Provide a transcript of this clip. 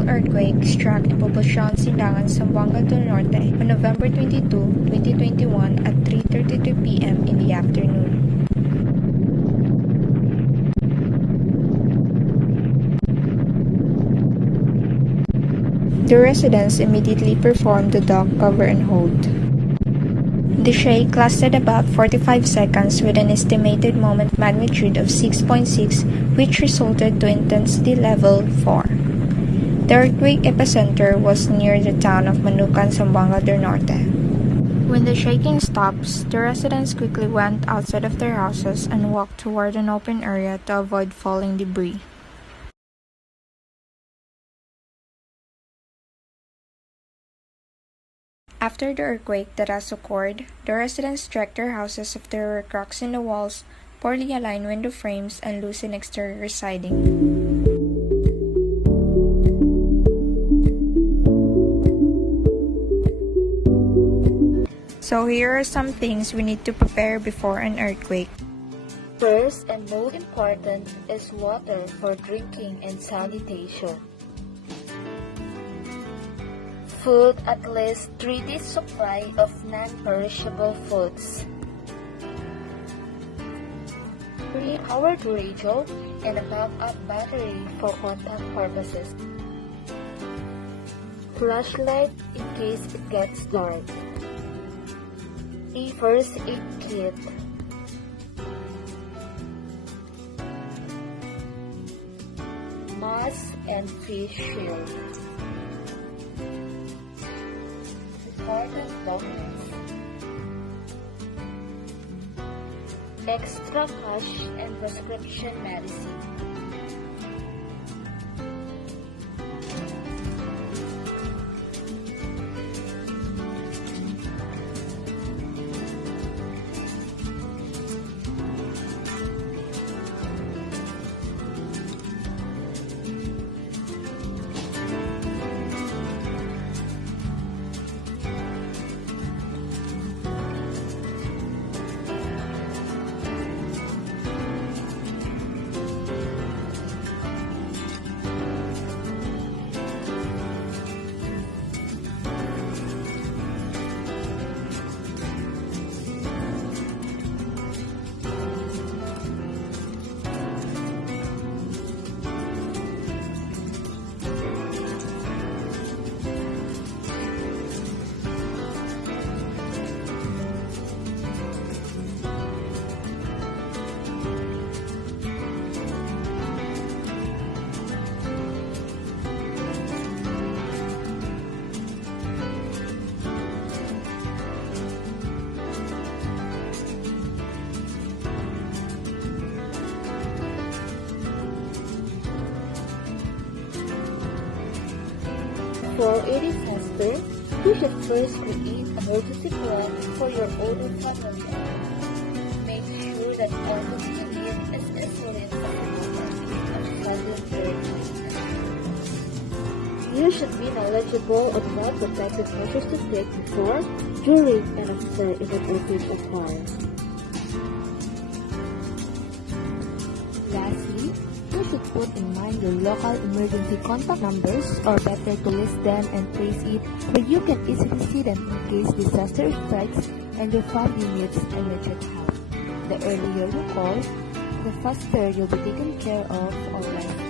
powerful earthquake struck in Poblacion, Sindangan, Zamboanga del Norte on November 22, 2021 at 3:32 p.m. in the afternoon. The residents immediately performed the dog cover and hold. The shake lasted about 45 seconds with an estimated moment magnitude of 6.6, which resulted to intensity level 4. The earthquake epicenter was near the town of Manukan, Zamboanga del Norte. When the shaking stops, the residents quickly went outside of their houses and walked toward an open area to avoid falling debris. After the earthquake that has occurred, the residents checked their houses if there were cracks in the walls, poorly aligned window frames, and loosened exterior siding. So here are some things we need to prepare before an earthquake. First and most important is water for drinking and sanitation. Food, at least 3 days supply of non-perishable foods. Powered radio and a backup battery for contact purposes. Flashlight in case it gets dark. A first aid kit. Mask and face shield. Important documents. Extra cash and prescription medicine. For a disaster, you should first create an emergency plan for your own family. Make sure that everything you need is insulated from sudden earthquake. You should be knowledgeable on what protective measures to take before, during, and after an earthquake occurs. Lastly, you should put in mind your local emergency contact numbers, or better to list them and place it where you can easily see them in case disaster strikes and your family needs immediate help. The earlier you call, the faster you'll be taken care of alright.